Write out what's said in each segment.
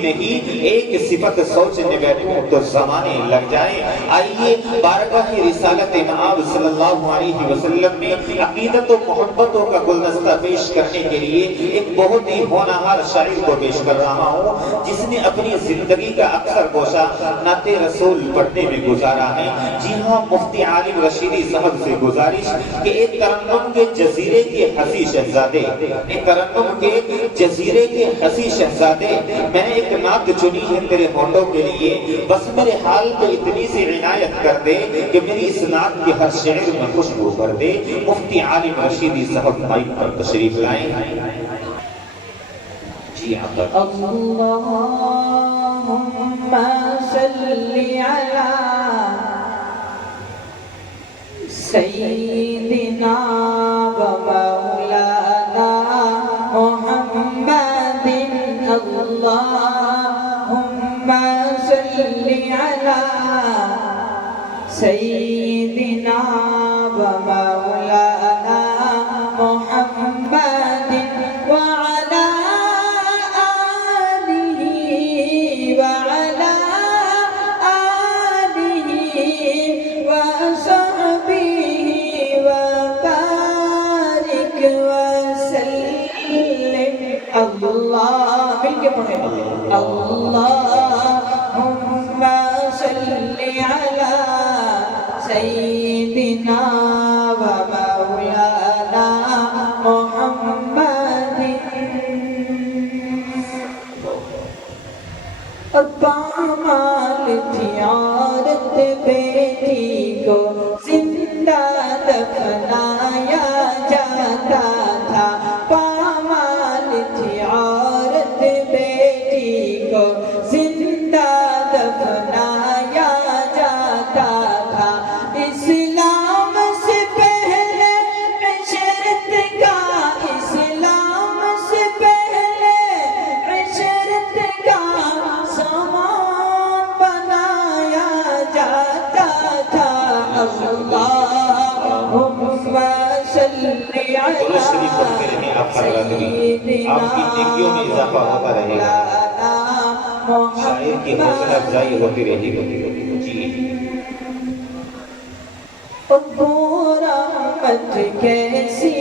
نہیں ایک صفت سوچنے بیٹھوں تو زمانے لگ جائیں۔ آئیے بارگاہ رسالت مآب صلی اللہ علیہ وسلم میں عقیدت و محبتوں کا گلدستہ پیش کرنے کے لیے ایک بہت ہی ہونہار شاعر کو پیش کر رہا ہوں، جس نے اپنی زندگی کا اکثر گوشہ نعت رسول پڑھنے میں گزارا ہے۔ جی ہاں، مفتی عالم رشیدی صاحب سے گزارش کہ ایک ترنم کے جزیرے کے حسی شہزادے، ایک ترنم کے جزیرے کے حسی شہزادے، میں نے ایک نعت چنی ہے تیرے ہونٹوں کے لیے، بس میرے حال پہ اتنی سی عنایت کر دے کہ میری اس نعت کے ہر شعر میں خوشبو کر دے۔ مفتی عالم رشیدی صاحب مائک پر تشریف لائیں۔ جی آپ اللہم صلی علی سیدنا و مولانا محمد، اللہم صلی علی سیدنا و مولانا محمد وعلی اللہ مل کے پڑھیں، اللہم صلی علی سیدنا و مولانا محمد۔ اور پامال تھی عورت بیٹی کو زندہ دفنایا جاتا تھا، پامال تھی عورت بیٹی کو زندہ دفنایا جاتا تھا۔ اسلام سے پہلے عشرت کا، اسلام سے پہلے عشرت کا سامان بنایا جاتا تھا۔ اللہم صلی علی سیدنا آپ کی نیکیوں میں اضافہ ہوتا رہے گا، شاعر کی حوصلہ افزائی ہوتی رہے گی۔ جی وہ رحمت کیسی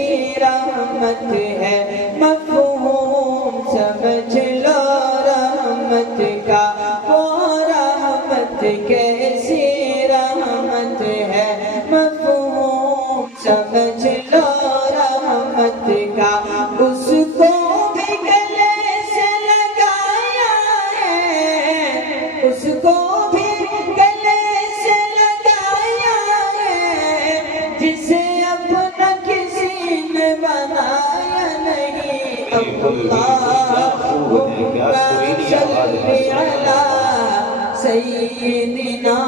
رحمت ہے، مفہوم سمجھ لو رحمت کا، وہ رحمت کیسی رحمت ہے، مفہوم سمجھ لو رحمت کا۔ اس کو بھی گلے سے لگایا ہے، اس کو بھی گلے سے لگایا ہے، جسے اپنا کسی نے بنایا نہیں۔ اللہم صلی علی سیدنا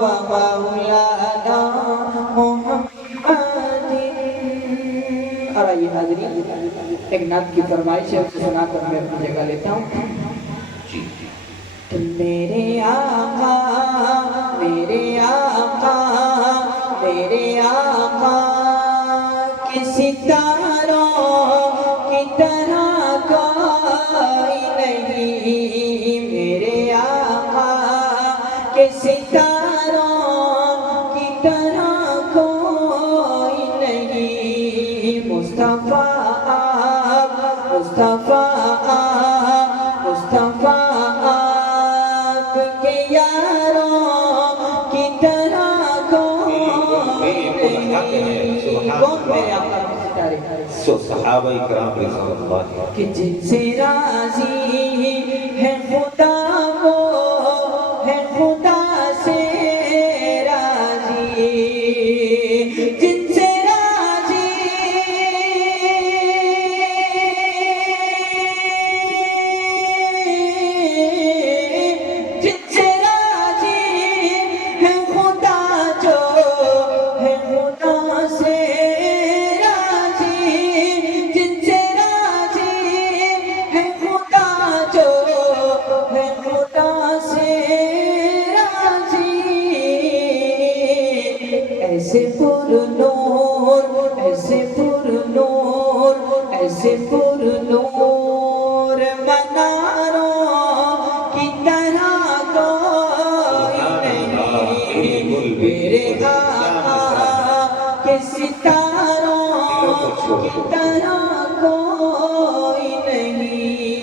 و مولانا محمد۔ اور آئیے حاضرین، ایک نعت کی فرمائش ہے، اسے سنا کر میں اپنی جگہ لیتا ہوں۔ تم میرے آقا، میرے آقا، میرے آقا کی ستاروں کی طرح کوئی نہیں، میرے آقا کے ستاروں کی طرح کوئی نہیں۔ مصطفیٰ آپ، مصطفیٰ آپ، مصطفیٰ آپ کے یاروں کی طرح کوئی نہیں۔ کون میرے آقا کے ستارے؟ صحابہ کرام رضوان اللہ کہ جن سے راضی ہے خدا، وہ ہے خدا سے راضی، جن سے راضی، جن سے راضی ہے خدا، جو ہے خدا سے راضی، جن سے راضی ہے میرے آقا کے ستاروں کی طرح کوئی نہیں،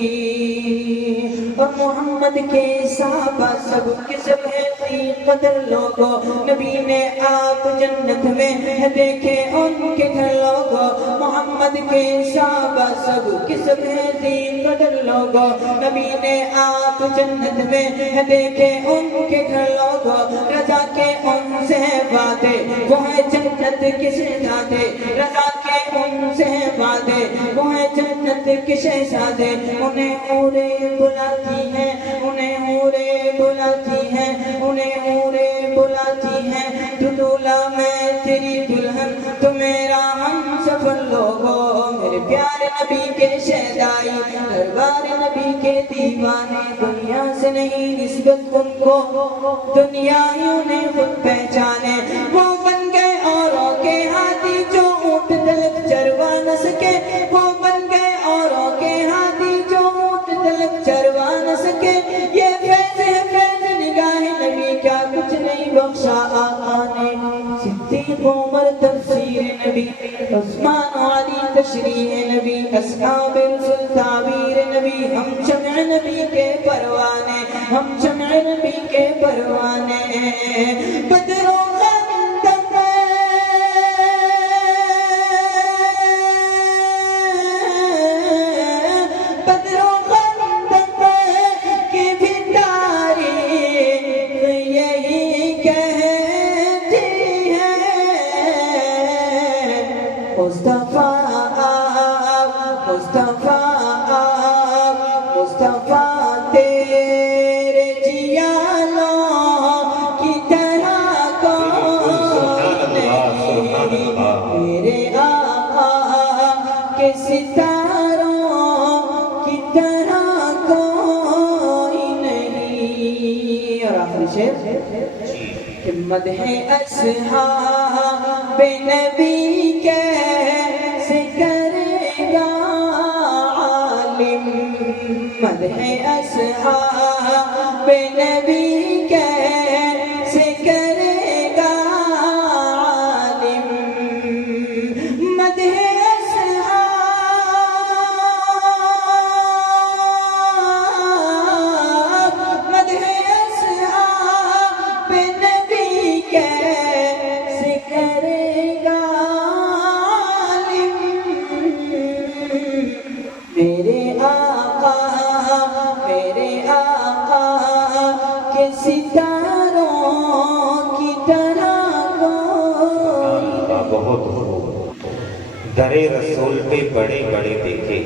اور محمد کے صحابہ سب کے سب ہیں قدر لوگوں، نبی نے آپ جنت میں دیکھے ان کے گھر لوگوں، محمد کے صحابہ سب کے سب ہیں قدر لوگوں، نبی نے آپ جنت میں دیکھے ان کے گھر لوگوں، رضا کے ان سے وعدے وہ ہے جنت کے شہزادے، رضا کے ان سے وعدے وہ ہے جنت کے شہزادے، انہیں اورے بلاتی ہیں، انہیں اورے بلاتی ہیں، انہیں اورے بلاتی ہیں، تو دولہا میں تیری دلہن، تو میرا ہم سفر لوگوں، میرے پیارے نبی کے شہدائی، دربار نبی کے دیوانے، دنیا سے نہیں نسبت ان کو، دنیا ہی انہیں خود پہچانے، وہ بن گئے اوروں کے ہاتھی جو اونٹ تلک چروا نہ سکے، وہ بن گئے اوروں کے ہاتھی جو اونٹ تلک چروا نہ سکے، یہ فیض ہے فیض نگاہ نبی، کیا کچھ نہیں بخشا آقا نے، صدیق عمر تفسیر نبی، عثمان و علی تشریح نبی، اصحاب رسول تعبیر نبی، ہم شمع نبی کے پروانے، ہم شمع نبی کے پروانے، بدر و خندق بدر و خندق کی بھی تاریخ یہی کہتی ہے، مصطفیٰ مصطفیٰ مصطفیٰ تیرے جیالوں کی طرح کوئی نہیں، میرے آقا کے ستاروں کی طرح کوئی نہیں، اور آخری شعر کہ مدح اصحاب نبی کیسے کرے گا عالم، مدح اصحاب نبی کیسے کرے گا عالم، مدح مدح اصحاب نبی کیسے کرے گا عالم، میرے آقا کے ستاروں کی طرح کوئی، بہت درے رسول پہ بڑے بڑے دیکھے،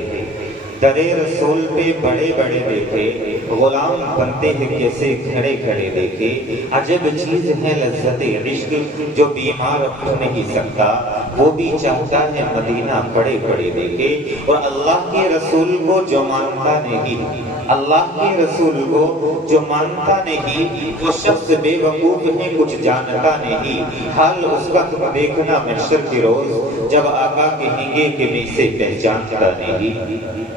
درے رسول پہ بڑے بڑے دیکھے، غلام بنتے ہیں کیسے کھڑے کھڑے دیکھے، عجب چیز ہے لذت عشق جو بیمار اٹھ نہیں سکتا، وہ بھی چاہتا ہے مدینہ پڑے پڑے دیکھے، اور اللہ کے رسول کو جو مانتا نہیں، اللہ کے رسول کو جو مانتا نہیں، وہ شخص بے وقوف ہے کچھ جانتا نہیں، حال اس وقت دیکھنا محشر کے روز جب آقا کہیں گے کہ میں اسے پہچانتا نہیں۔